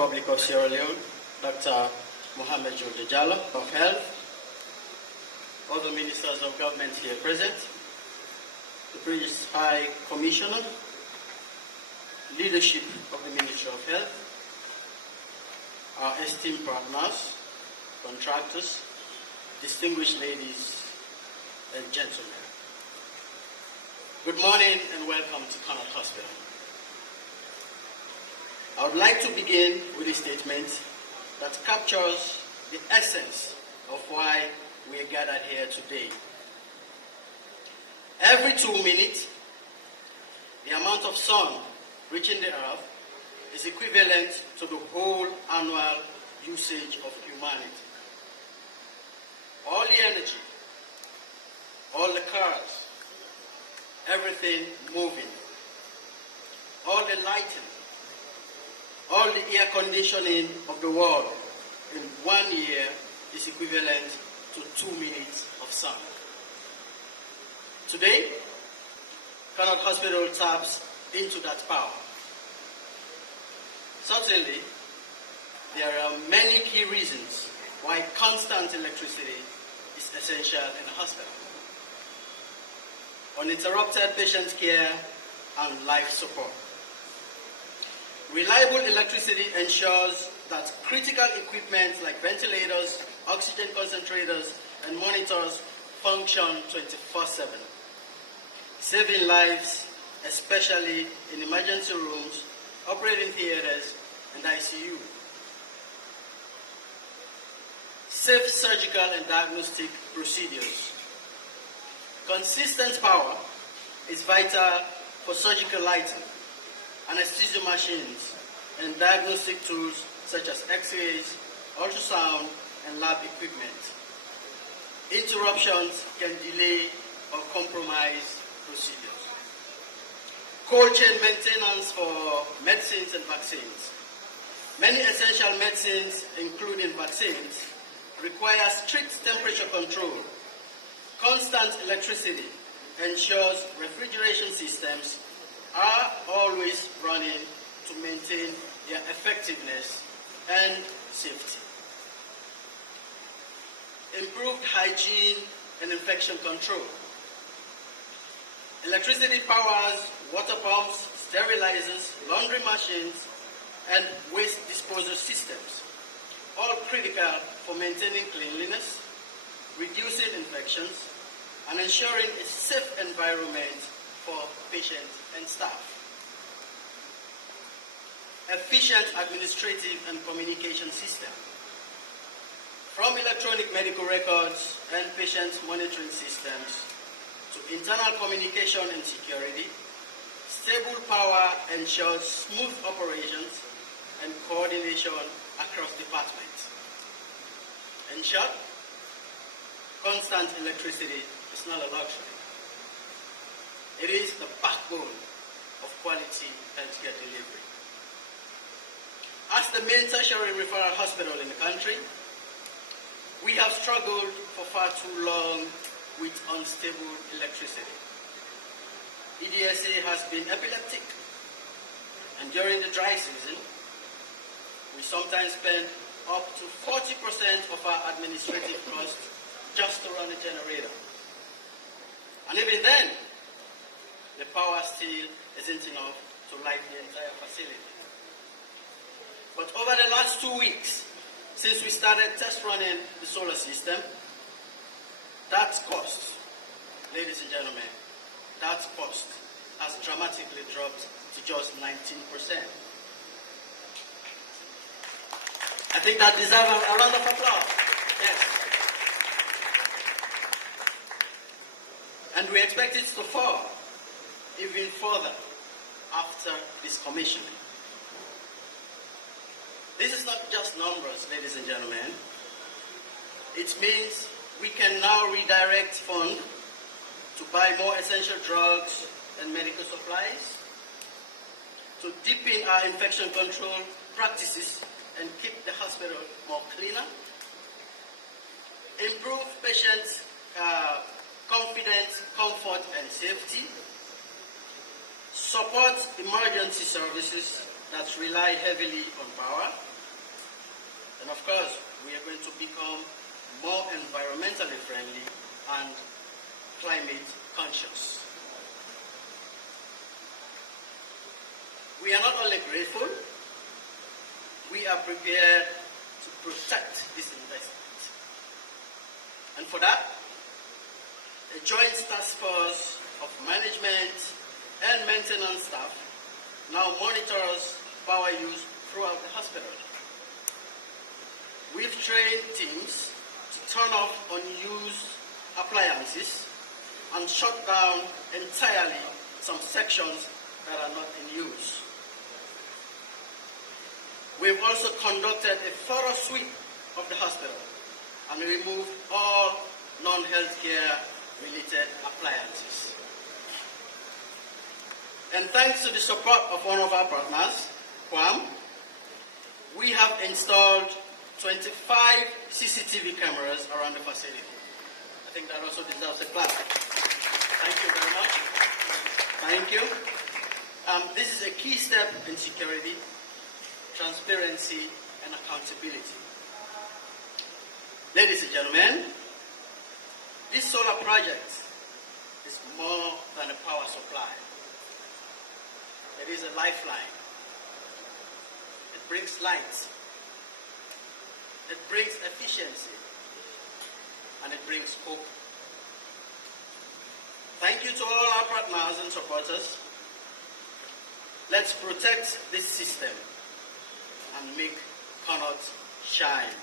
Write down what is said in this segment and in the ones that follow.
Republic of Sierra Leone, Dr. Mohamed Jorge Jallo of Health, other ministers of government here present, the British High Commissioner, leadership of the Ministry of Health, our esteemed partners, contractors, distinguished ladies and gentlemen. Good morning and welcome to Accross Hospital. I would like to begin with a statement that captures the essence of why we are gathered here today. Every 2 minutes, the amount of sun reaching the earth is equivalent to the whole annual usage of humanity. All the energy, all the cars, everything moving, all the lighting, all the air conditioning of the world in 1 year is equivalent to 2 minutes of sun. Today, Accross Hospital taps into that power. Certainly, there are many key reasons why constant electricity is essential in a hospital. Uninterrupted patient care and life support. Reliable electricity ensures that critical equipment like ventilators, oxygen concentrators, and monitors function 24/7, saving lives, especially in emergency rooms, operating theaters, and ICU. Safe surgical and diagnostic procedures. Consistent power is vital for surgical lighting, anesthesia machines, and diagnostic tools such as X-rays, ultrasound, and lab equipment. Interruptions can delay or compromise procedures. Cold chain maintenance for medicines and vaccines. Many essential medicines, including vaccines, require strict temperature control. Constant electricity ensures refrigeration systems are always running to maintain their effectiveness and safety. Improved hygiene and infection control. Electricity powers water pumps, sterilizers, laundry machines, and waste disposal systems, all critical for maintaining cleanliness, reducing infections, and ensuring a safe environment for patients and staff. Efficient administrative and communication system. From electronic medical records and patient monitoring systems to internal communication and security, stable power ensures smooth operations and coordination across departments. In short, constant electricity is not a luxury. It is the backbone of quality healthcare delivery. As the main tertiary referral hospital in the country, we have struggled for far too long with unstable electricity. EDSA has been epileptic, and during the dry season, we sometimes spend up to 40% of our administrative costs just to run a generator. And even then, the power still isn't enough to light the entire facility. But over the last 2 weeks, since we started test running the solar system, that cost, ladies and gentlemen, that cost has dramatically dropped to just 19%. I think that deserves a round of applause. Yes. And we expect it to fall even further after this commissioning. This is not just numbers, ladies and gentlemen. It means we can now redirect funds to buy more essential drugs and medical supplies, to deepen our infection control practices and keep the hospital more cleaner, improve patients' confidence, comfort, and safety, support emergency services, that rely heavily on power. And of course, we are going to become more environmentally friendly and climate conscious. We are not only grateful, we are prepared to protect this investment. And for that, a joint task force of management and maintenance staff now monitors power use throughout the hospital. We've trained teams to turn off unused appliances and shut down entirely some sections that are not in use. We've also conducted a thorough sweep of the hospital and removed all non-healthcare related appliances. And thanks to the support of one of our partners, QAM, we have installed 25 CCTV cameras around the facility. I think that also deserves a clap. Thank you very much. Thank you. This is a key step in security, transparency, and accountability. Ladies and gentlemen, this solar project is more than a power supply. It is a lifeline. It brings light. It brings efficiency. And it brings hope. Thank you to all our partners and supporters. Let's protect this system and make Connaught shine.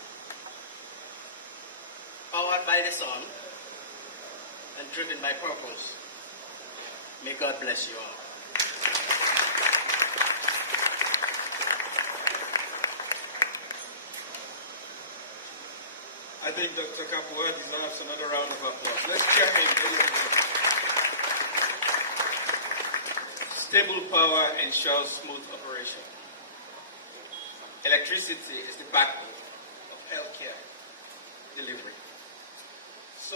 Powered by the sun and driven by purpose. May God bless you all. I think Dr. Kapua deserves another round of applause. Let's cheer him. Stable power ensures smooth operation. Electricity is the backbone of healthcare delivery. So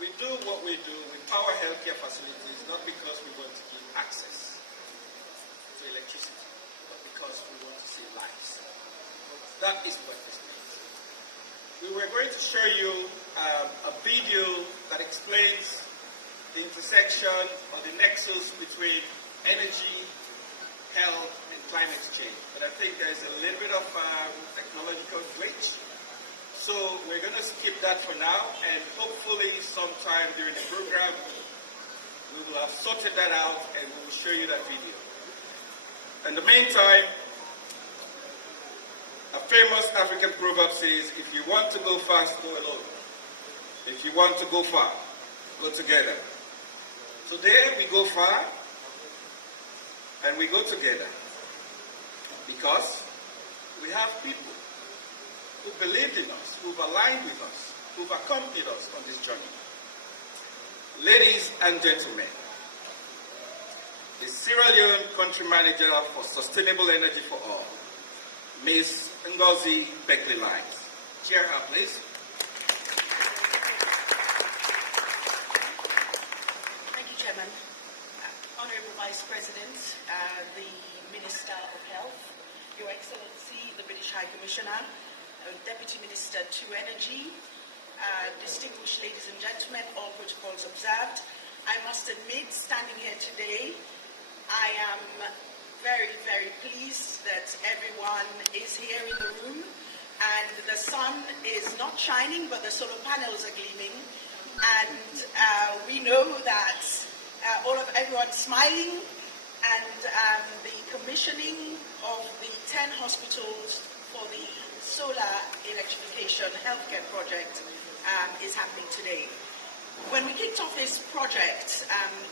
we do what we do. We power healthcare facilities not because we want to give access to electricity, but because we want to save lives. That is what this means. We were going to show you a video that explains the intersection or the nexus between energy, health, and climate change. But I think there's a little bit of technological glitch. So we're going to skip that for now, and hopefully sometime during the program, we will have sorted that out and we will show you that video. In the meantime, a famous African proverb says, if you want to go fast, go alone. If you want to go far, go together. Today we go far and we go together because we have people who believed in us, who've aligned with us, who've accompanied us on this journey. Ladies and gentlemen, the Sierra Leone Country Manager for Sustainable Energy for All, Ms. Ngozi Beckley-Lines. Chair her, please. Thank you, Chairman. Honorable Vice President, the Minister of Health, Your Excellency, the British High Commissioner, Deputy Minister to Energy, distinguished ladies and gentlemen, all protocols observed. I must admit, standing here today, I am very, very pleased that everyone is here in the room, and the sun is not shining, but the solar panels are gleaming, and we know that everyone's smiling, and the commissioning of the 10 hospitals for the solar electrification healthcare project is happening today. When we kicked off this project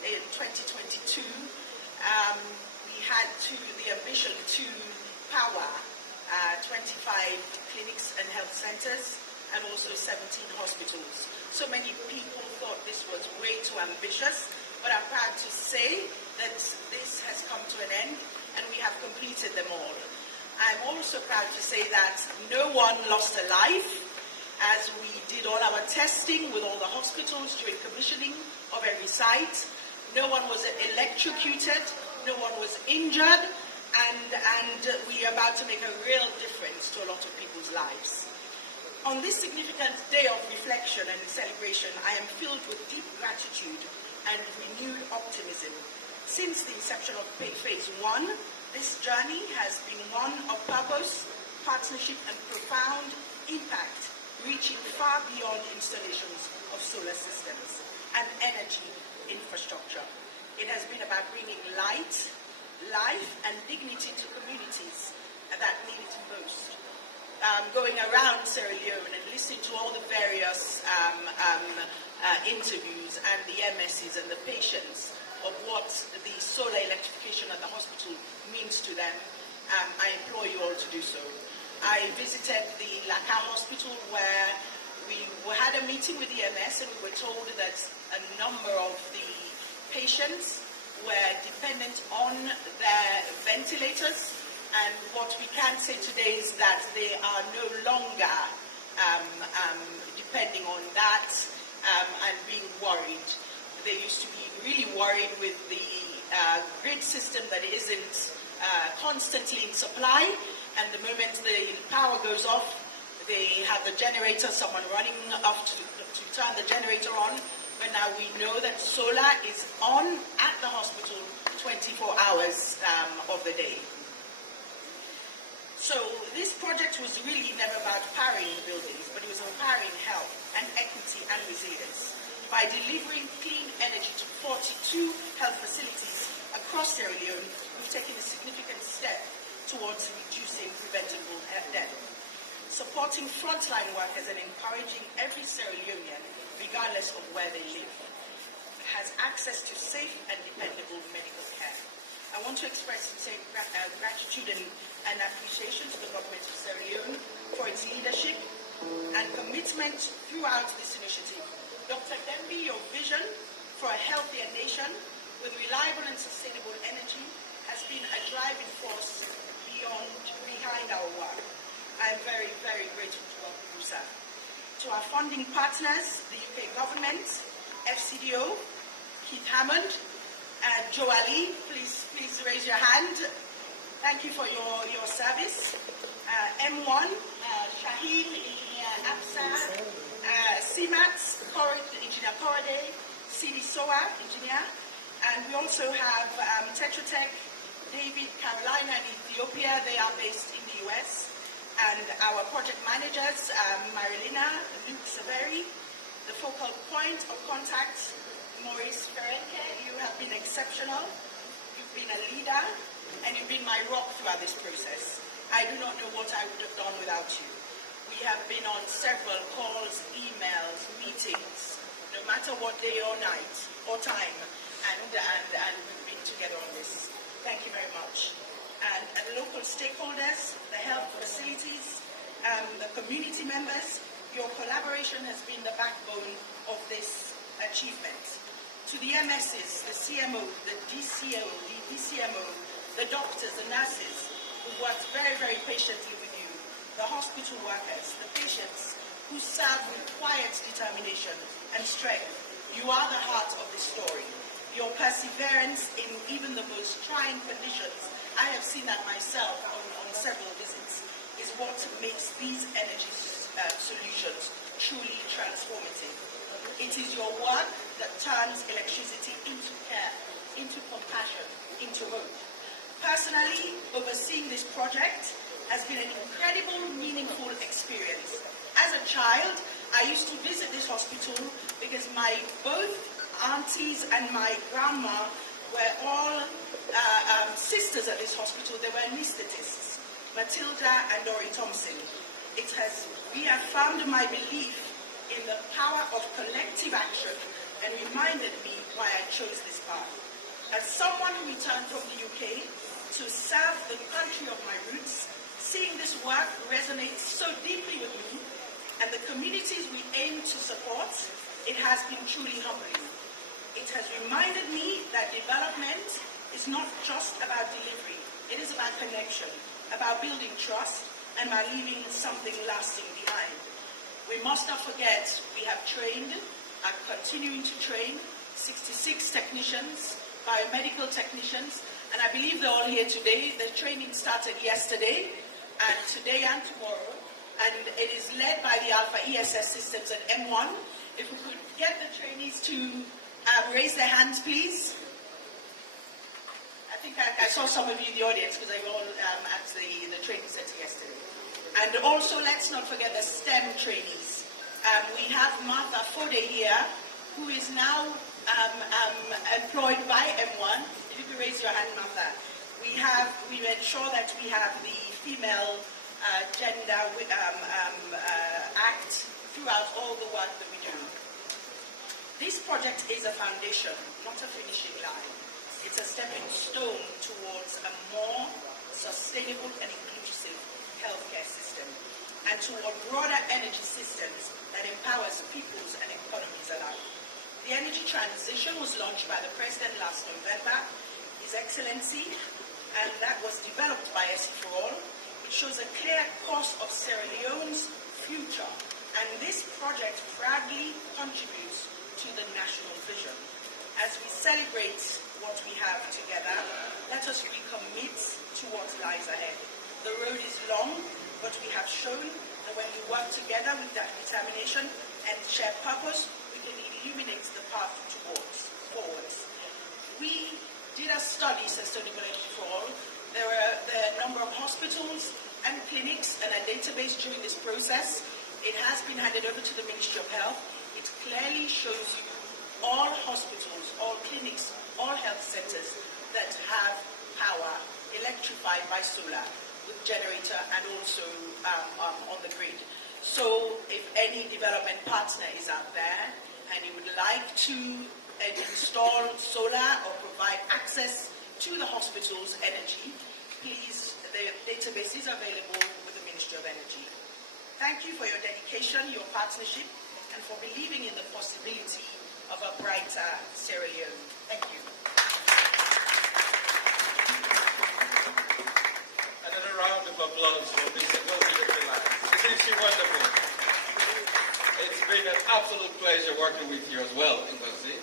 in 2022, we had the ambition to power 25 clinics and health centers and also 17 hospitals. So many people thought this was way too ambitious, but I'm proud to say that this has come to an end and we have completed them all. I'm also proud to say that no one lost a life as we did all our testing with all the hospitals during commissioning of every site. No one was electrocuted, no one was injured, and we are about to make a real difference to a lot of people's lives. On this significant day of reflection and celebration, I am filled with deep gratitude and renewed optimism. Since the inception of Phase 1, this journey has been one of purpose, partnership, and profound impact, reaching far beyond installations of solar systems and energy infrastructure. It has been about bringing light, life, and dignity to communities that need it most. Going around Sierra Leone and listening to all the various interviews and the MSs and the patients of what the solar electrification at the hospital means to them, I implore you all to do so. I visited the Lacan Hospital where we had a meeting with the MS and we were told that a number of the patients were dependent on their ventilators, and what we can say today is that they are no longer depending on that and being worried. They used to be really worried with the grid system that isn't constantly in supply, and the moment the power goes off, they have the generator, someone running off to turn the generator on. But now we know that solar is on at the hospital 24 hours of the day. So this project was really never about powering the buildings, but it was empowering health and equity and resilience. By delivering clean energy to 42 health facilities across Sierra Leone, we've taken a significant step towards reducing preventable death. Supporting frontline workers and encouraging every Sierra Leonean, regardless of where they live, has access to safe and dependable medical care. I want to express gratitude and appreciation to the government of Sierra Leone for its leadership and commitment throughout this initiative. Dr. Dembi, your vision for a healthier nation with reliable and sustainable energy has been a driving force behind our work. I am very, very grateful to our producer. To our funding partners, the UK government, FCDO, Keith Hammond, Joe Ali, please raise your hand. Thank you for your service. M1, Shaheen, Engineer Absa, CMAT, Engineer Korade, CD SOA, Engineer, and we also have Tetra Tech, David, Carolina, and Ethiopia. They are based in the US. And our project managers, Marilina, Luke Severi, the focal point of contact, Maurice Ferenke. You have been exceptional. You've been a leader, and you've been my rock throughout this process. I do not know what I would have done without you. We have been on several calls, emails, meetings, no matter what day or night or time, and we've been together on this. Thank you very much. And the local stakeholders, the health facilities, the community members, your collaboration has been the backbone of this achievement. To the MSs, the CMO, the DCO, the DCMO, the doctors, the nurses, who worked very, very patiently with you, the hospital workers, the patients, who serve with quiet determination and strength. You are the heart of the story. Your perseverance in even the most trying conditions, I have seen that myself on several visits, is what makes these energy solutions truly transformative. It is your work that turns electricity into care, into compassion, into hope. Personally, overseeing this project has been an incredible, meaningful experience. As a child, I used to visit this hospital because my both aunties and my grandma were all sisters at this hospital. They were anesthetists, Matilda and Dory Thompson. It has reaffirmed my belief in the power of collective action and reminded me why I chose this path. As someone who returned from the UK to serve the country of my roots, seeing this work resonate so deeply with me and the communities we aim to support, it has been truly humbling. It has reminded me that development is not just about delivery. It is about connection, about building trust, and about leaving something lasting behind. We must not forget we have trained, are continuing to train, 66 technicians, biomedical technicians, and I believe they're all here today. The training started yesterday, and today and tomorrow, and it is led by the Alpha ESS Systems at M1. If we could get the trainees to raise their hands, please. I think I saw some of you in the audience because they were all at the training center yesterday. And also, let's not forget the STEM trainees. We have Martha Fode here, who is now employed by M1. If you could raise your hand, Martha. We ensure that we have the female gender act throughout all the work that we do. This project is a foundation, not a finishing line. It's a stepping stone towards a more sustainable and inclusive healthcare system and toward broader energy systems that empowers peoples and economies alike. The energy transition was launched by the President last November, His Excellency, and that was developed by SE4All. It shows a clear course of Sierra Leone's future, and this project proudly contributes to the national vision. As we celebrate what we have together, let us recommit to what lies ahead. The road is long, but we have shown that when we work together with that determination and share purpose, we can illuminate the path forwards. We did a study, Sustainable Energy for All. There were the number of hospitals and clinics and a database during this process. It has been handed over to the Ministry of Health. It clearly shows you all hospitals, all clinics, all health centers that have power electrified by solar with generator and also on the grid. So if any development partner is out there and you would like to install solar or provide access to the hospital's energy, please, the database is available with the Ministry of Energy. Thank you for your dedication, your partnership, and for believing in the possibility of a brighter Sierra Leone. Thank you. Another round of applause for this wonderful life. Isn't she wonderful? It's been an absolute pleasure working with you as well, Ngozi.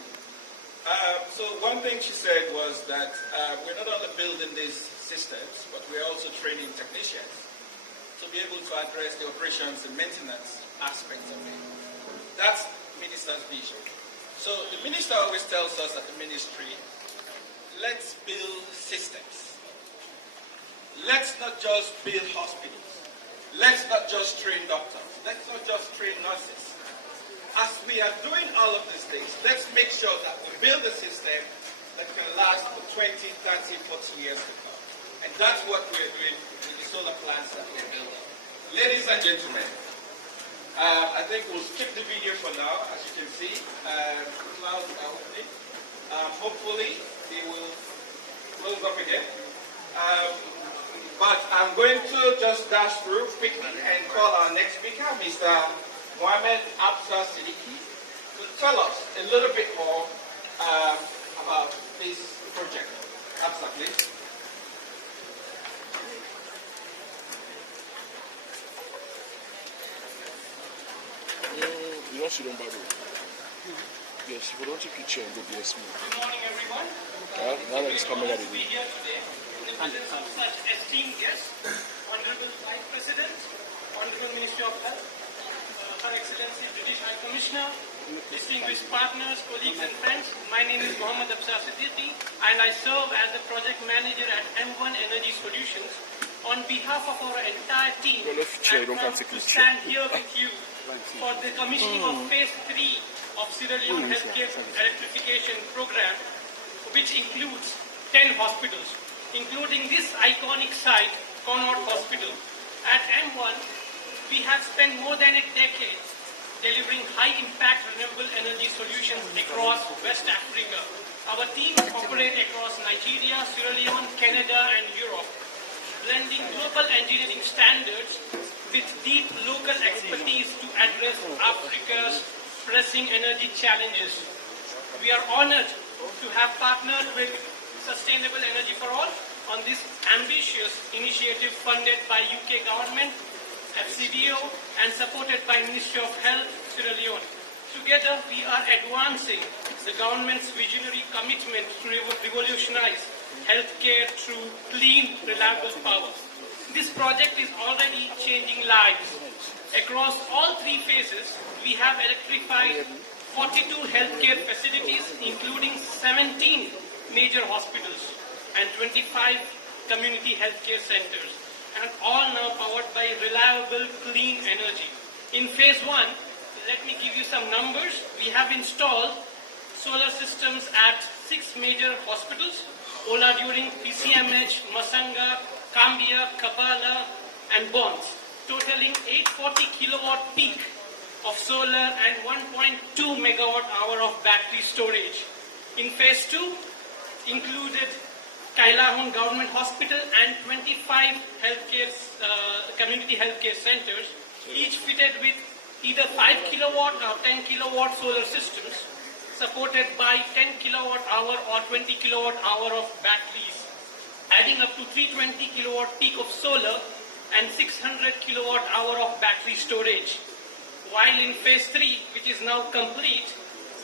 So one thing she said was that we're not only building these systems, but we're also training technicians to be able to address the operations and maintenance aspects of it. That's the minister's vision. So the minister always tells us at the ministry, let's build systems. Let's not just build hospitals. Let's not just train doctors. Let's not just train nurses. As we are doing all of these things, let's make sure that we build a system that can last for 20, 30, 40 years to come. And that's what we're doing with the solar plants that we're building. Ladies and gentlemen, I think we'll skip the video for now. As you can see, clouds are opening. Hopefully, they will close up again. But I'm going to just dash through quickly and call our next speaker, Mr. Mohamed Absa Siddiqui, to tell us a little bit more about this project. Absa, please. You don't sit on Bible. Yes, if you don't take a chair and go be a smooth. Good morning, everyone. Now that it's coming out To of be you. here today in the presence of such esteemed guests, Honorable Vice President, Honorable Minister of Health, Her Excellency British High Commissioner, distinguished partners, colleagues and friends. My name is Mohamed Absa Siddiqui and I serve as the project manager at M1 Energy Solutions. On behalf of our entire team, I'm proud to stand here with you for the commissioning of Phase 3 of Sierra Leone Healthcare Electrification Program, which includes 10 hospitals, including this iconic site, Connaught Hospital. At M1, we have spent more than a decade delivering high-impact renewable energy solutions across West Africa. Our teams operate across Nigeria, Sierra Leone, Canada, and Europe, blending global engineering standards with deep local expertise to address Africa's pressing energy challenges. We are honored to have partnered with Sustainable Energy for All on this ambitious initiative funded by UK government, FCDO, and supported by Ministry of Health, Sierra Leone. Together, we are advancing the government's visionary commitment to revolutionize healthcare through clean, reliable power. This project is already changing lives. Across all 3 phases, we have electrified 42 healthcare facilities, including 17 major hospitals and 25 community healthcare centers, and all now powered by reliable, clean energy. In phase 1, let me give you some numbers. We have installed solar systems at 6 major hospitals: Oladuring, PCMH, Masanga, Kambia, Kabala, and Bonds, totaling 840 kilowatt peak of solar and 1.2 megawatt hour of battery storage. In phase 2, included Kailahun Government Hospital and 25 community healthcare centers, each fitted with either 5 kilowatt or 10 kilowatt solar systems, supported by 10 kilowatt hour or 20 kilowatt hour of batteries, adding up to 320 kilowatt peak of solar and 600 kilowatt hour of battery storage. While in phase 3, which is now complete,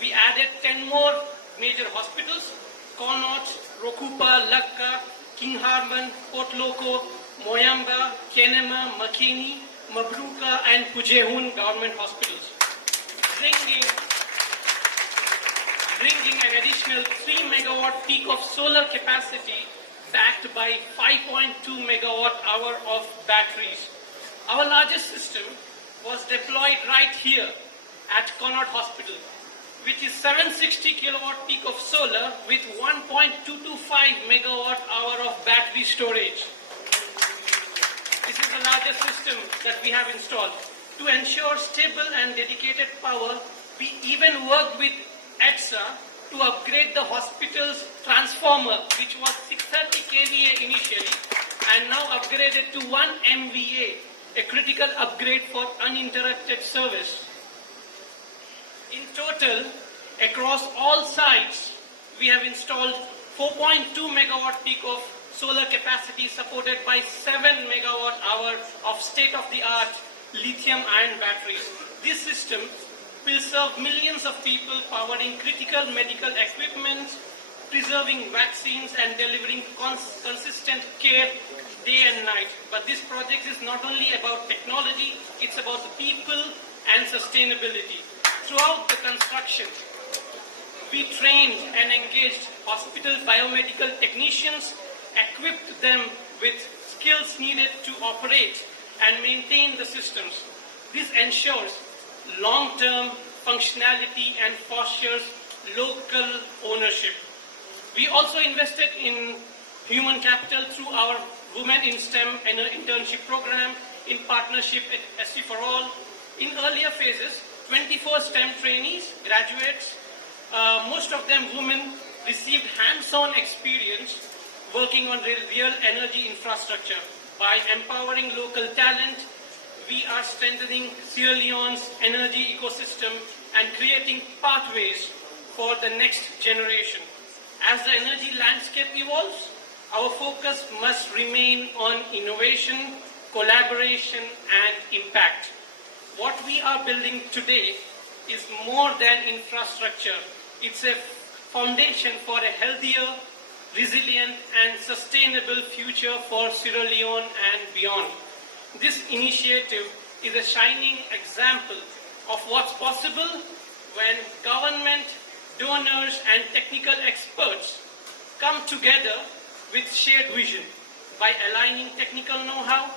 we added 10 more major hospitals: Connaught, Rokupa, Lakka, King Harman, Port Loko, Moyamba, Kenema, Makeni, Mabruka, and Pujehun government hospitals, bringing an additional 3 megawatt peak of solar capacity backed by 5.2 megawatt hour of batteries. Our largest system was deployed right here at Connaught Hospital, which is 760 kilowatt peak of solar with 1.225 megawatt hour of battery storage. This is the largest system that we have installed. To ensure stable and dedicated power, we even worked with ETSA to upgrade the hospital's transformer, which was 630 kVA initially, and now upgraded to 1 MVA, a critical upgrade for uninterrupted service. In total, across all sites, we have installed 4.2 megawatt peak of solar capacity, supported by 7 megawatt hour of state-of-the-art lithium-ion batteries. This system will serve millions of people, powering critical medical equipment, preserving vaccines, and delivering consistent care day and night. But this project is not only about technology, it's about the people and sustainability. Throughout the construction, we trained and engaged hospital biomedical technicians, equipped them with skills needed to operate and maintain the systems. This ensures long-term functionality and fosters local ownership. We also invested in human capital through our Women in STEM internship program in partnership with SC for All. In earlier phases, 24 STEM trainees, graduates, most of them women, received hands-on experience working on real energy infrastructure. By empowering local talent, we are strengthening Sierra Leone's energy ecosystem and creating pathways for the next generation. As the energy landscape evolves, our focus must remain on innovation, collaboration, and impact. What we are building today is more than infrastructure. It's a foundation for a healthier, resilient, and sustainable future for Sierra Leone and beyond. This initiative is a shining example of what's possible when government, donors, and technical experts come together with shared vision. By aligning technical know-how,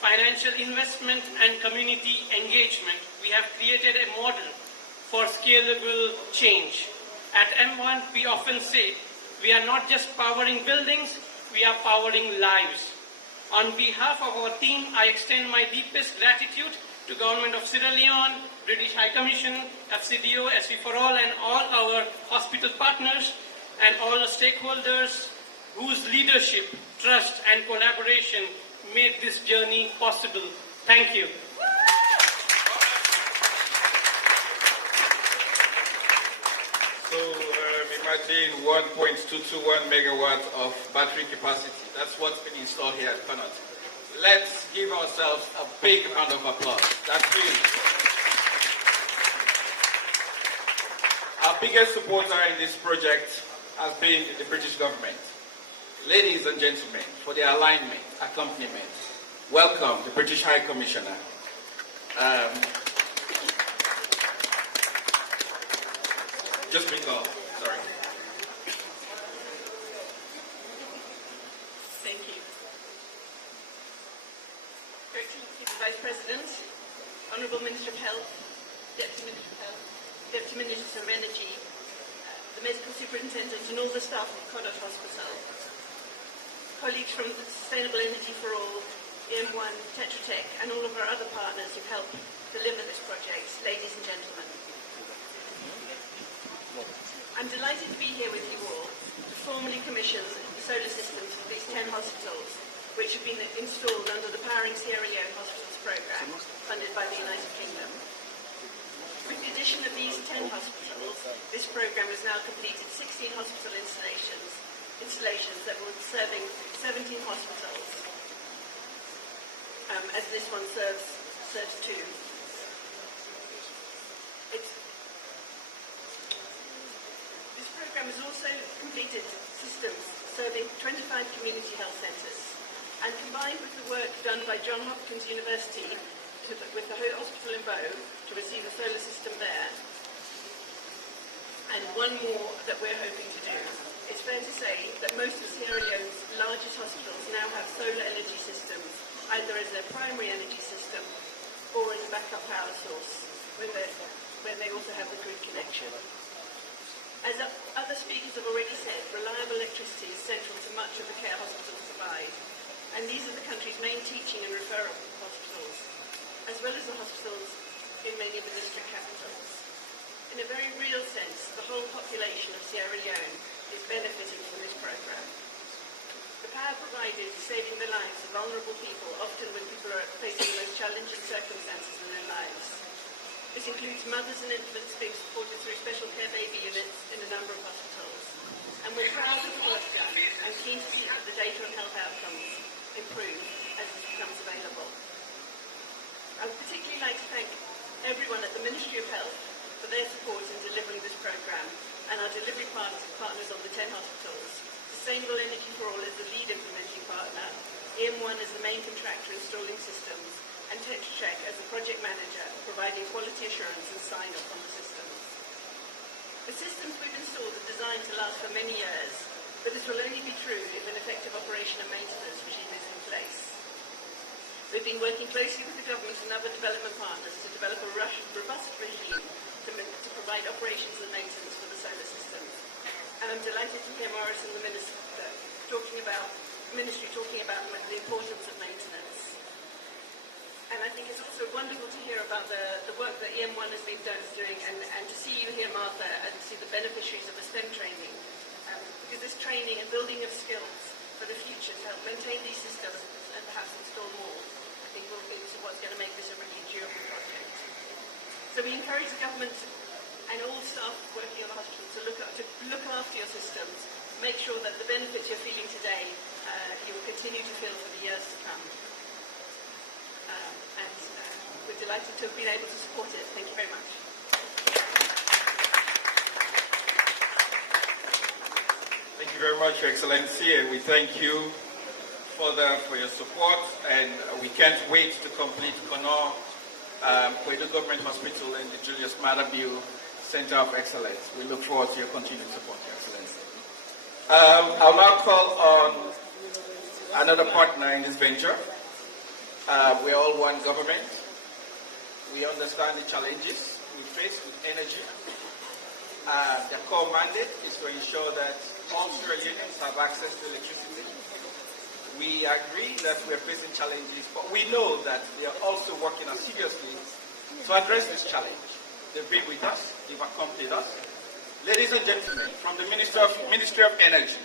financial investment, and community engagement, we have created a model for scalable change. At M1, we often say, we are not just powering buildings, we are powering lives. On behalf of our team, I extend my deepest gratitude to Government of Sierra Leone, British High Commission, FCDO, SV for All, and all our hospital partners, and all the stakeholders whose leadership, trust, and collaboration made this journey possible. Thank you. So imagine 1.221 megawatts of battery capacity. That's what's been installed here at Connaught. Let's give ourselves a big round of applause. That's huge. Our biggest supporter in this project has been the British government. Ladies and gentlemen, for their alignment, accompaniment, welcome the British High Commissioner. Just bring up, sorry. Thank you. Your Excellency the Vice President, Honourable Minister of Health, Deputy Minister of Health, Deputy Minister of Energy, the Medical Superintendent and all the staff of Accross Hospital, colleagues from Sustainable Energy for All, EM1, Tetra Tech and all of our other partners who've helped deliver this project, ladies and gentlemen. I'm delighted to be here with you all to formally commission the solar systems for these 10 hospitals, which have been installed under the Powering Sierra Leone Hospitals programme, funded by the United Kingdom. With the addition of these 10 hospitals, this programme has now completed 16 hospital installations that will be serving 17 hospitals, as this one serves 2. This programme has also completed systems serving 25 community health centres, and combined with the work done by Johns Hopkins University with the hospital in Bow to receive a solar system there, and one more that we're hoping to do, it's fair to say that most of Sierra Leone's largest hospitals now have solar energy systems, either as their primary energy system or as a backup power source, where they also have the grid connection. As other speakers have already said, reliable electricity is central to much of the care hospitals provide, and these are the country's main teaching and referral hospitals, as well as the hospitals in many of the district capitals. In a very real sense, the whole population of Sierra Leone is benefiting from this programme. The power provided is saving the lives of vulnerable people, often when people are facing the most challenging circumstances in their lives. This includes mothers and infants being supported through special care baby units in a number of hospitals. And we're proud of the work done and keen to see that the data on health outcomes improve as this becomes available. I would particularly like to thank everyone at the Ministry of Health for their support in delivering this programme, and our delivery partners on the 10 hospitals. Sustainable Energy for All is the lead implementing partner, EM1 is the main contractor installing systems, and Tetra Tech as the project manager, providing quality assurance and sign-off on the systems. The systems we've installed are designed to last for many years, but this will only be true if an effective operation and maintenance regime is in place. We've been working closely with the government and other development partners to develop a robust regime to provide operations and maintenance for the solar systems. And I'm delighted to hear Morris and the Minister talking about the importance of maintenance. And I think it's also wonderful to hear about the work that EM1 has been doing, and to see you here, Martha, and see the beneficiaries of the STEM training. Because this training and building of skills for the future to help maintain these systems and perhaps install more, I think will be what's going to make this a really durable project. So we encourage the government and all staff working on the hospital to look after your systems, make sure that the benefits you're feeling today, you will continue to feel for the years to come. We're delighted to have been able to support it. Thank you very much. Thank you very much, Your Excellency, and we thank you for your support, and we can't wait to complete Connor, Kwedu Government Hospital and the Julius Matabio Center of Excellence. We look forward to your continued support, Your Excellency. I'll now call on another partner in this venture. We're all one government. We understand the challenges we face with energy. Their core mandate is to ensure that all Sierra Leoneans have access to electricity. We agree that we're facing challenges, but we know that we are also working assiduously to address this challenge. They've been with us, they've accompanied us. Ladies and gentlemen, from the Ministry of Energy,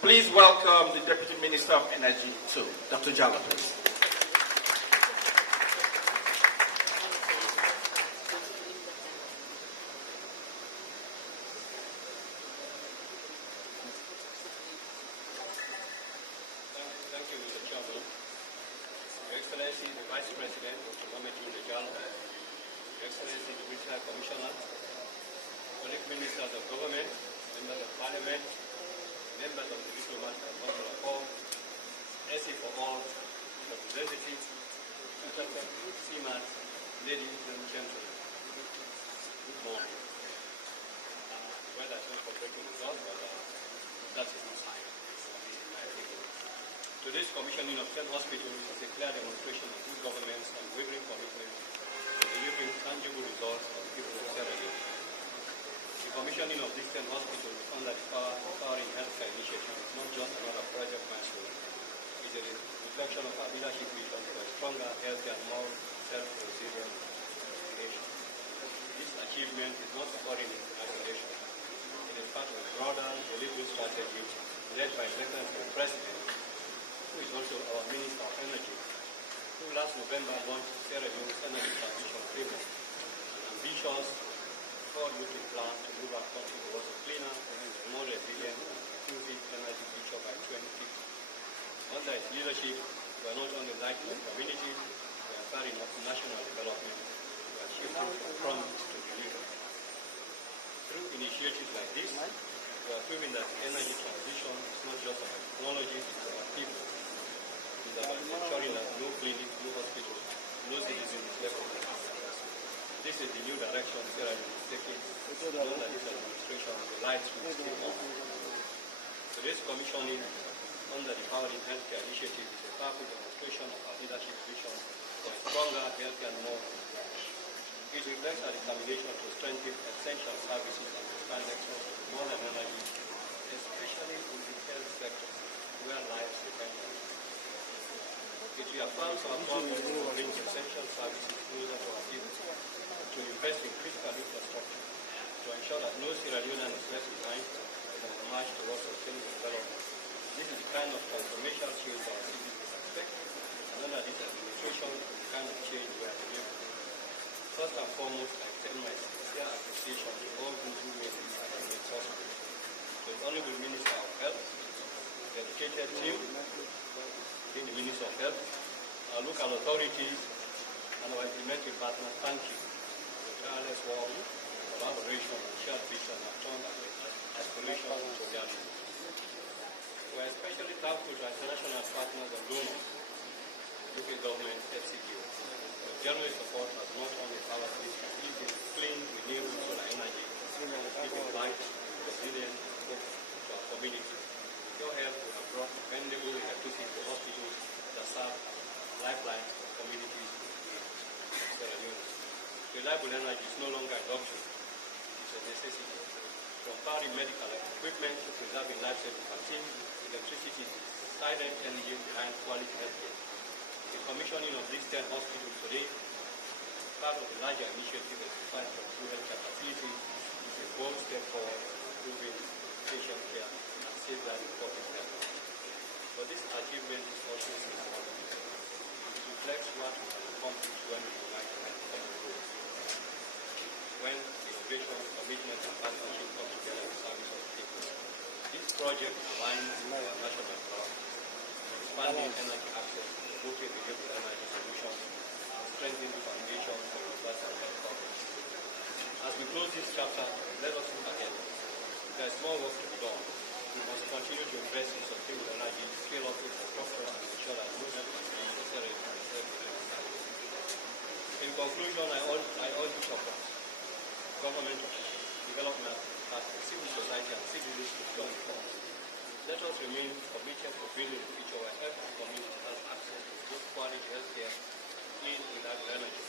please welcome the Deputy Minister of Energy too, Dr. Jallo, please. Thank you, Mr. Chairman. Your Excellency, the Vice President of the Government of the Jallo, Your Excellency, the British High Commissioner, colleague ministers of government, members of parliament, members of the diplomats and consular breaking result, but that is not high. To this commissioning of 10 hospitals is a clear demonstration of good government's unwavering commitment to delivering tangible results for the people of Sierra Leone. The commissioning of these 10 hospitals under the Powering Healthcare Initiative is not just another project milestone. It is a reflection of our leadership vision for a stronger, healthier, and more self-resilient nation. This achievement is not occurring in isolation. It is part of a broader delivery strategy led by the President, who is also our Minister of Energy, who last November launched Sierra Leone's Energy Transition Framework, an ambitious forward-looking plan to move our country towards a cleaner, more resilient, and inclusive energy future by 2050. Under its leadership, we are not only lightening communities, we are carrying up national development, we are shifting from promise to delivery. Through initiatives like this, we are proving that energy transition is not just about technology, it's about people. It is about ensuring that no clinic, no hospital, no citizen is left behind. This is the new direction Sierra Leone is taking. Under this administration, the lights will stay on. So this commissioning under the Powering Healthcare Initiative is a powerful demonstration of our leadership vision for a stronger, healthier, and more. It reflects our determination to strengthen essential services and expand access to modern energy, especially in the health sector, where lives depend on it. It reaffirms our commitment to bring essential services closer to our people, to invest in critical infrastructure, to ensure that no Sierra Leonean is left behind in the march towards sustainable development. This is the kind of transformational change our citizens expect, and under this administration, the kind of change we are delivering. First and foremost, I extend my sincere appreciation to all those who made this achievement possible. To the Honorable Minister of Health, the dedicated team, the Minister of Health, our local authorities, and our implementing partners, thank you. The tireless work, collaboration, and shared vision have turned aspiration into reality. We are especially thankful to our international partners and donors, the UK government, FCQ. Your generous support has not only powered this easy, clean, renewable solar energy, giving light, resilience, and hope to our community. Your help will have brought dependable electricity to hospitals that serve lifelines for communities of Sierra Leone. Reliable energy is no longer a luxury, it's a necessity. From powering medical equipment to preserving life-saving vaccines, electricity is the silent engine behind quality healthcare. The commissioning of these 10 hospitals today, part of the larger initiative exercised from two healthcare facilities, is a bold step forward improving patient care and safeguarding public health. But this achievement is also symbolic. It reflects what we can accomplish when we unite behind common goals. When innovation, commitment, and partnership come together in service of the people. This project aligns with our national priorities, expanding energy access, promoting renewable energy solutions, and strengthening the foundation for universal health coverage. As we close this chapter, let us look ahead. There is more work to be done. We must continue to invest in sustainable energy, scale up infrastructure, and ensure that no health community is left behind. In conclusion, I urge you support government development as civil society and citizens to join force. Let us remain committed to building a future where every community has access to good quality healthcare in reliable energy.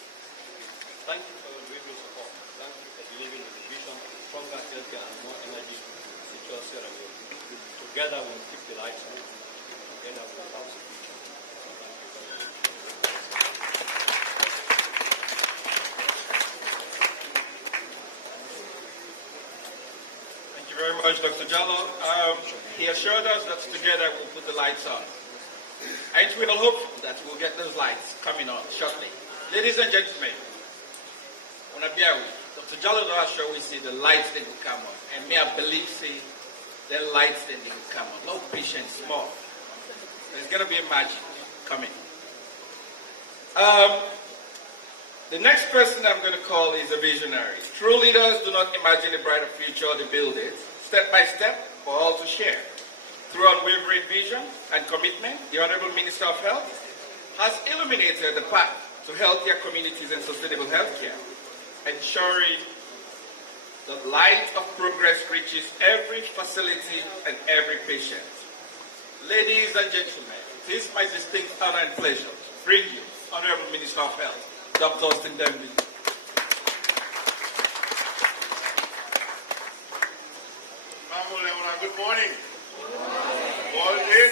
Thank you for your unwavering support. Thank you for believing in the vision of a stronger healthcare and more energy secure Sierra Leone. Together we will keep the lights on. Together we will house the future. Thank you very much, Dr. Jallo. He assured us that together we'll put the lights on. And we all hope that we'll get those lights coming on shortly. Ladies and gentlemen, Dr. Jallo does show we see the lights that will come on. And may I believe see the lights that will come on. No patience, more. There's going to be a magic coming. The next person I'm going to call is a visionary. True leaders do not imagine a brighter future, they build it, step by step, for all to share. Through unwavering vision and commitment, the Honorable Minister of Health has illuminated the path to healthier communities and sustainable healthcare, ensuring the light of progress reaches every facility and every patient. Ladies and gentlemen, it is my distinct honor and pleasure to bring you Honorable Minister of Health, Dr. Austin Denby. Good morning. All day.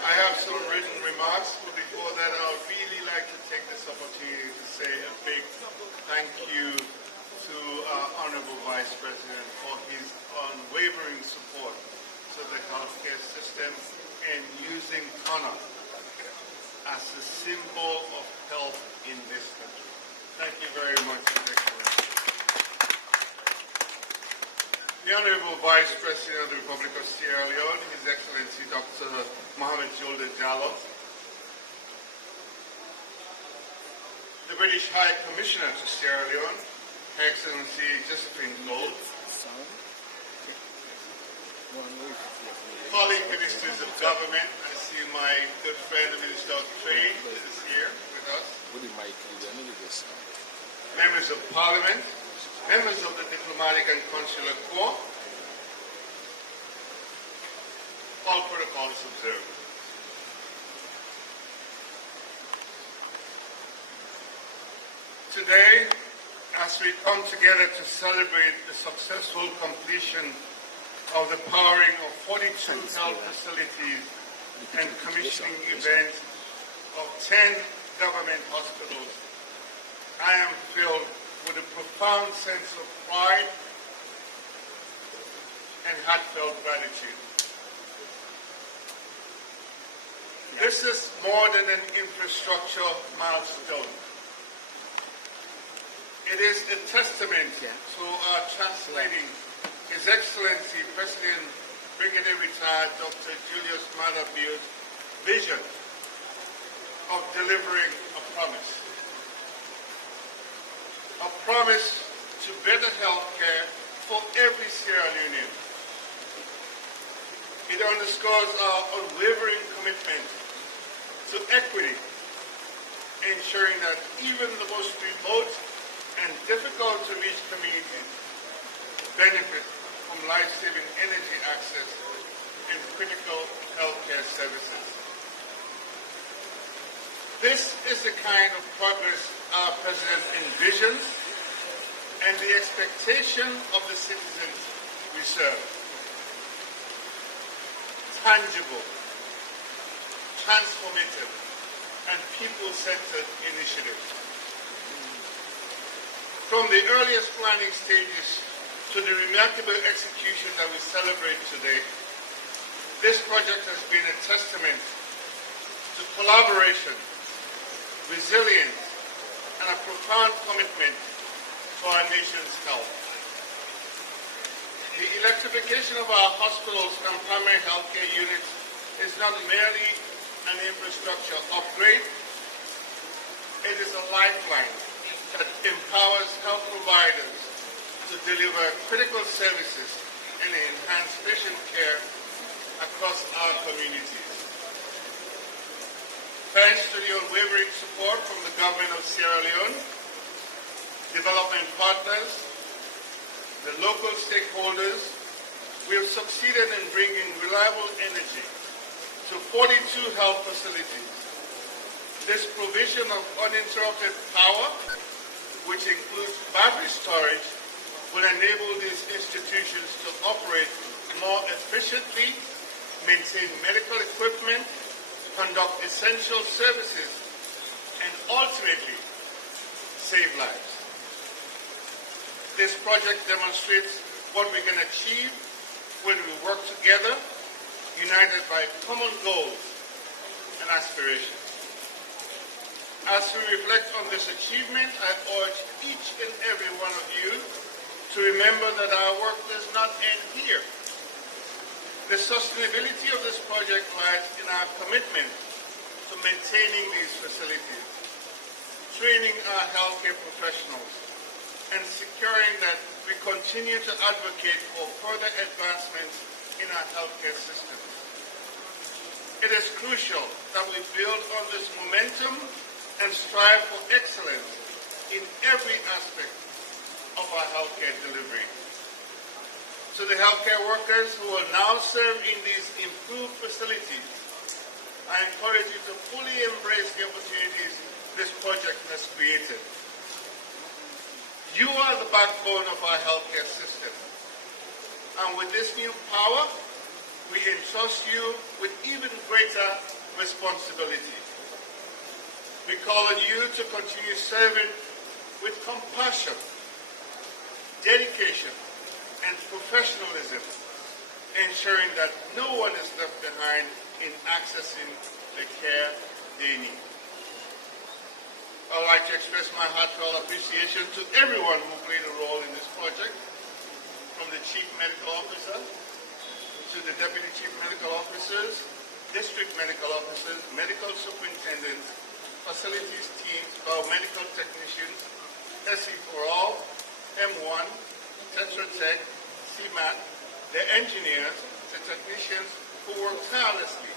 I have some written remarks, but before that, I would really like to take this opportunity to say a big thank you to our Honorable Vice President for his unwavering support to the healthcare system and using honor as a symbol of health in this country. Thank you very much, His Excellency. The Honorable Vice President of the Republic of Sierra Leone, His Excellency Dr. Mohamed Julde Diallo, the British High Commissioner to Sierra Leone, Her Excellency Josephine Gold, colleague ministers of government, I see my good friend the Minister of Trade is here with us, members of Parliament, members of the Diplomatic and Consular Corps, all protocols observed. Today, as we come together to celebrate the successful completion of the powering of 42 health facilities and commissioning event of 10 government hospitals, I am filled with a profound sense of pride and heartfelt gratitude. This is more than an infrastructure milestone. It is a testament to our translating His Excellency President Brigadier Retired Dr. Julius Maada Bio's vision of delivering a promise. A promise to better health care for every Sierra Leonean. It underscores our unwavering commitment to equity, ensuring that even the most remote and difficult to reach communities benefit from life-saving energy access and critical healthcare services. This is the kind of progress our President envisions and the expectation of the citizens we serve. Tangible, transformative, and people-centered initiatives. From the earliest planning stages to the remarkable execution that we celebrate today, this project has been a testament to collaboration, resilience, and a profound commitment to our nation's health. The electrification of our hospitals and primary healthcare units is not merely an infrastructure upgrade, it is a lifeline that empowers health providers to deliver critical services and enhance patient care across our communities. Thanks to the unwavering support from the government of Sierra Leone, development partners, the local stakeholders, we have succeeded in bringing reliable energy to 42 health facilities. This provision of uninterrupted power, which includes battery storage, will enable these institutions to operate more efficiently, maintain medical equipment, conduct essential services, and ultimately save lives. This project demonstrates what we can achieve when we work together, united by common goals and aspirations. As we reflect on this achievement, I urge each and every one of you to remember that our work does not end here. The sustainability of this project lies in our commitment to maintaining these facilities, training our healthcare professionals, and securing that we continue to advocate for further advancements in our healthcare system. It is crucial that we build on this momentum and strive for excellence in every aspect of our healthcare delivery. To the healthcare workers who will now serve in these improved facilities, I encourage you to fully embrace the opportunities this project has created. You are the backbone of our healthcare system. And with this new power, we entrust you with even greater responsibility. We call on you to continue serving with compassion, dedication, and professionalism, ensuring that no one is left behind in accessing the care they need. I would like to express my heartfelt appreciation to everyone who played a role in this project, from the Chief Medical Officer to the Deputy Chief Medical Officers, District Medical Officers, Medical Superintendents, Facilities Teams, Biomedical Technicians, SE for All, M1, Tetra Tech, CMAT, the engineers, the technicians who worked tirelessly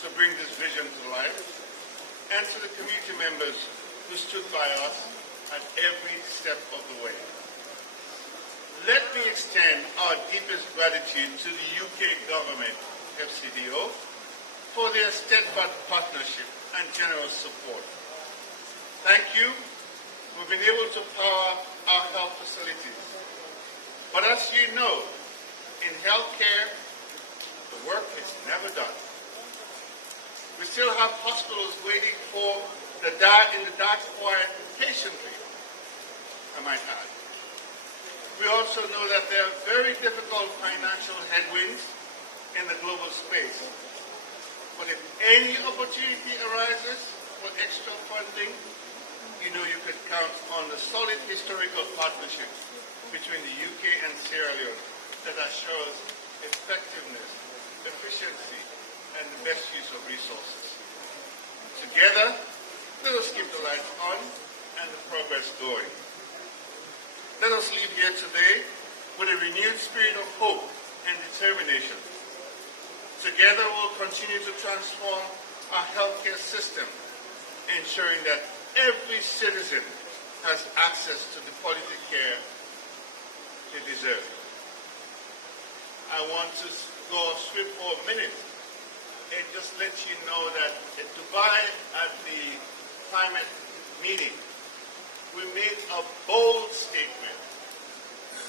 to bring this vision to life, and to the community members who stood by us at every step of the way. Let me extend our deepest gratitude to the UK government, FCDO, for their steadfast partnership and generous support. Thank you. We've been able to power our health facilities. But as you know, in healthcare, the work is never done. We still have hospitals waiting for in the dark quiet patiently, I might add. We also know that there are very difficult financial headwinds in the global space. But if any opportunity arises for extra funding, you know you could count on the solid historical partnership between the UK and Sierra Leone that assures effectiveness, efficiency, and the best use of resources. Together, let us keep the lights on and the progress going. Let us leave here today with a renewed spirit of hope and determination. Together, we'll continue to transform our healthcare system, ensuring that every citizen has access to the quality care they deserve. I want to go straight for a minute and just let you know that in Dubai at the climate meeting, we made a bold statement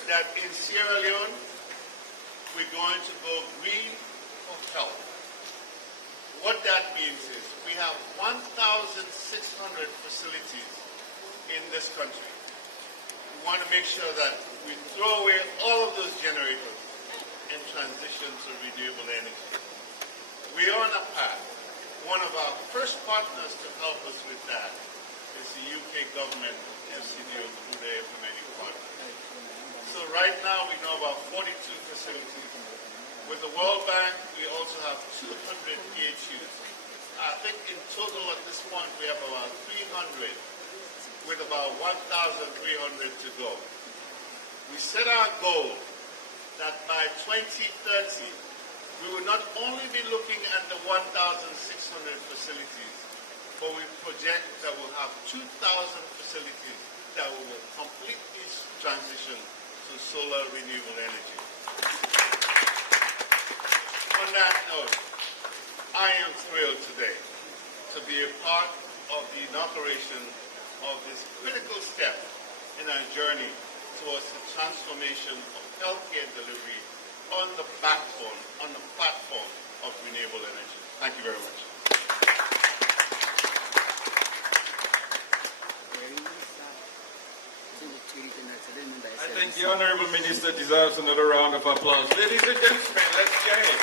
that in Sierra Leone, we're going to go green for health. What that means is we have 1,600 facilities in this country. We want to make sure that we throw away all of those generators and transition to renewable energy. We are on a path. One of our first partners to help us with that is the UK government, FCDO, through their implementing partner. So right now we know about 42 facilities. With the World Bank, we also have 200 PHUs. I think in total at this point we have about 300, with about 1,300 to go. We set our goal that by 2030, we will not only be looking at the 1,600 facilities, but we project that we'll have 2,000 facilities that will completely transition to solar renewable energy. On that note, I am thrilled today to be a part of the inauguration of this critical step in our journey towards the transformation of healthcare delivery on the backbone, on the platform of renewable energy. Thank you very much. I think the Honorable Minister deserves another round of applause. Ladies and gentlemen, let's get it.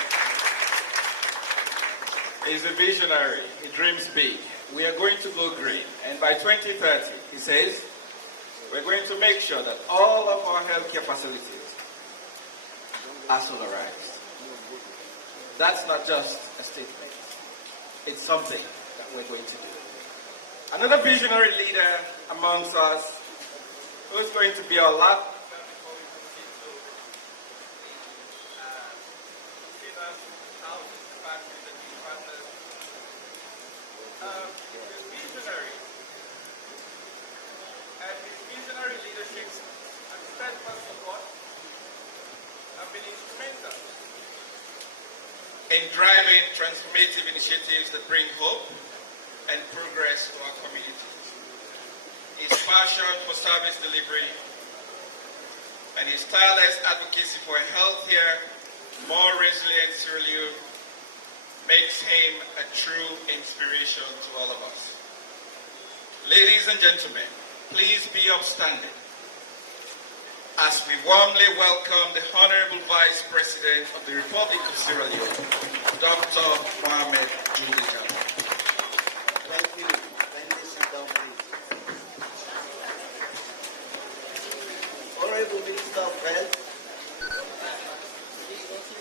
He's a visionary. He dreams big. We are going to go green. And by 2030, he says, we're going to make sure that all of our healthcare facilities are solarized. That's not just a statement. It's something that we're going to do. Another visionary leader amongst us who's going to be a lot in driving transformative initiatives that bring hope and progress to our communities. His passion for service delivery and his tireless advocacy for a healthier, more resilient Sierra Leone makes him a true inspiration to all of us. Ladies and gentlemen, please be upstanding as we warmly welcome the Honorable Vice President of the Republic of Sierra Leone, Dr. Mohamed Jindijam. Thank you. Kindly sit down, please. Honorable Minister of Health,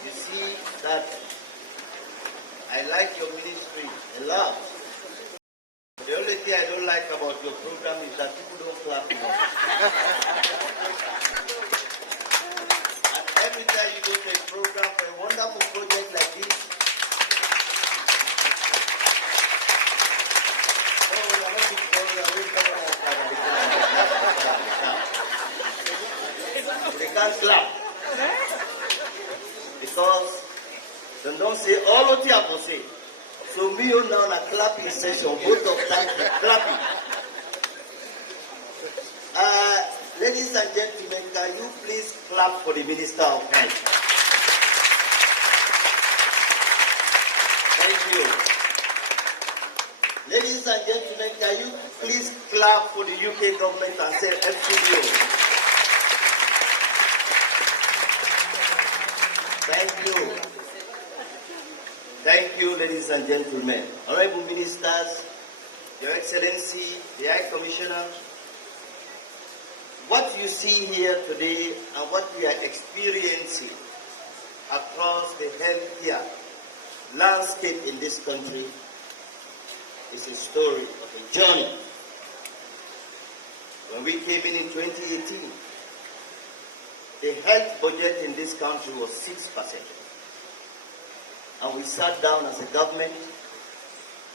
you see that I like your ministry a lot. The only thing I don't like about your program is that people don't clap enough. And every time you go to a program for a wonderful project like this, they can't clap. Because they don't say all of you have to say. So me you now a clapping session, both of them clapping. Ladies and gentlemen, can you please clap for the Minister of Health? Thank you. Ladies and gentlemen, can you please clap for the UK government and say FCDO? Thank you. Thank you, ladies and gentlemen. Honorable Ministers, Your Excellency, the High Commissioner, what you see here today and what we are experiencing across the healthcare landscape in this country is a story of a journey. When we came in 2018, the health budget in this country was 6%. And we sat down as a government,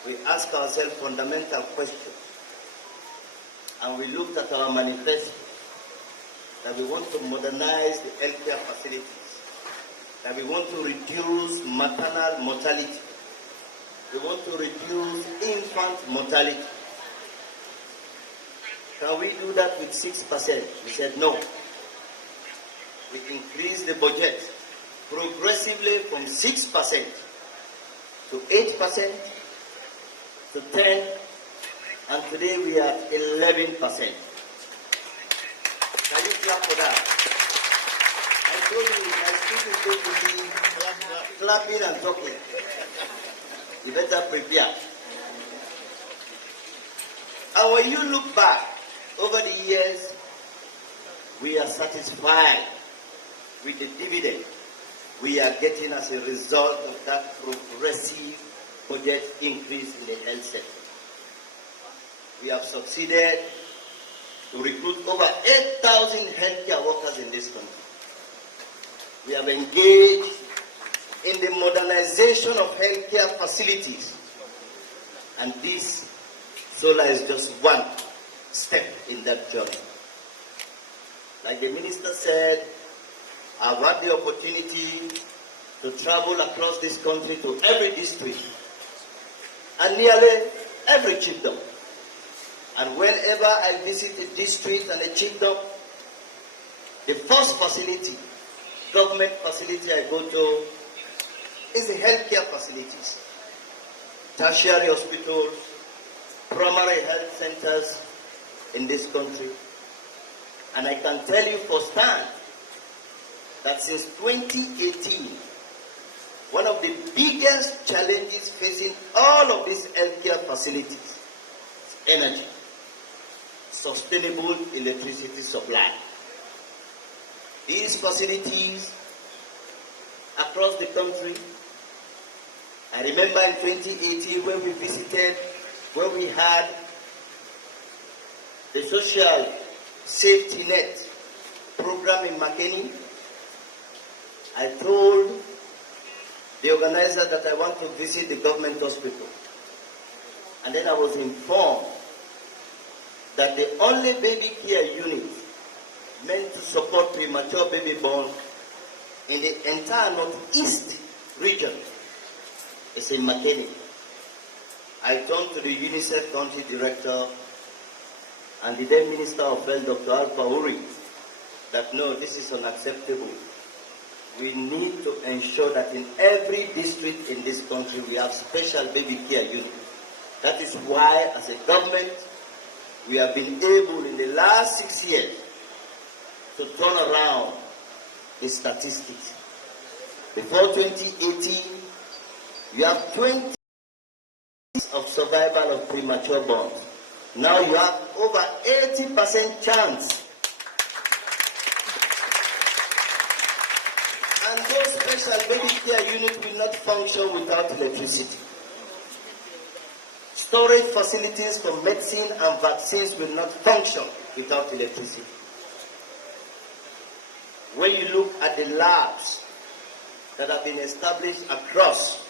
we asked ourselves fundamental questions. And we looked at our manifesto that we want to modernize the healthcare facilities, that we want to reduce maternal mortality, we want to reduce infant mortality. Can we do that with 6%? We said no. We increased the budget progressively from 6% to 8% to 10%, and today we are at 11%. Can you clap for that? I told you, my speech is going to be clapping and talking. You better prepare. And when you look back over the years, we are satisfied with the dividend we are getting as a result of that progressive budget increase in the health sector. We have succeeded to recruit over 8,000 healthcare workers in this country. We have engaged in the modernization of healthcare facilities, and this solar is just one step in that journey. Like the minister said, I've had the opportunity to travel across this country to every district and nearly every chiefdom. And whenever I visit a district and a chiefdom, the first facility, government facility I go to is the healthcare facilities. Tertiary hospitals, primary health centers in this country. And I can tell you firsthand that since 2018, one of the biggest challenges facing all of these healthcare facilities is energy, sustainable electricity supply. These facilities across the country, I remember in 2018 when we visited, when we had the social safety net program in McKinney, I told the organizer that I want to visit the government hospital. And then I was informed that the only baby care unit meant to support premature baby born in the entire northeast region as a mechanic, I turned to the UNICEF country director and the then Minister of Health, Dr. Alpha Uri, that no, this is unacceptable. We need to ensure that in every district in this country we have special baby care units. That is why, as a government, we have been able in the last 6 years to turn around the statistics. Before 2018, you have 20 of survival of premature borns. Now you have over 80% chance. And those special baby care units will not function without electricity. Storage facilities for medicine and vaccines will not function without electricity. When you look at the labs that have been established across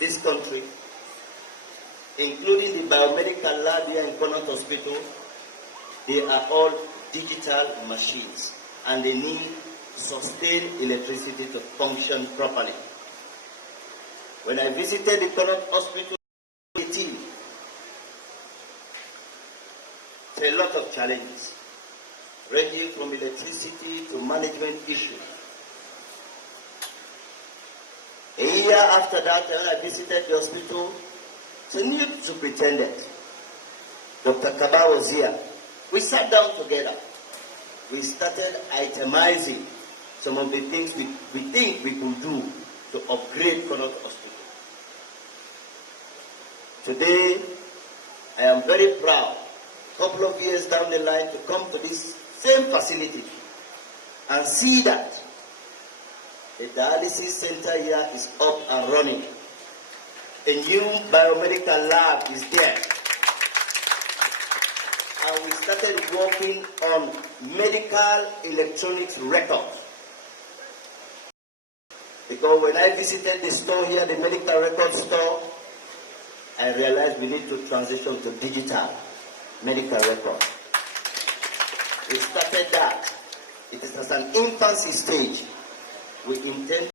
this country, including the biomedical lab here in Connaught Hospital, they are all digital machines and they need sustained electricity to function properly. When I visited the Connaught Hospital, there are a lot of challenges, ranging from electricity to management issues. A year after that, when I visited the hospital, the new superintendent, Dr. Kaba, was here. We sat down together. We started itemizing some of the things we think we could do to upgrade Connaught Hospital. Today, I am very proud, a couple of years down the line, to come to this same facility and see that the dialysis center here is up and running. A new biomedical lab is there. And we started working on medical electronics records. Because when I visited the store here, the medical record store, I realized we need to transition to digital medical records. We started that. It is at an infancy stage. We intend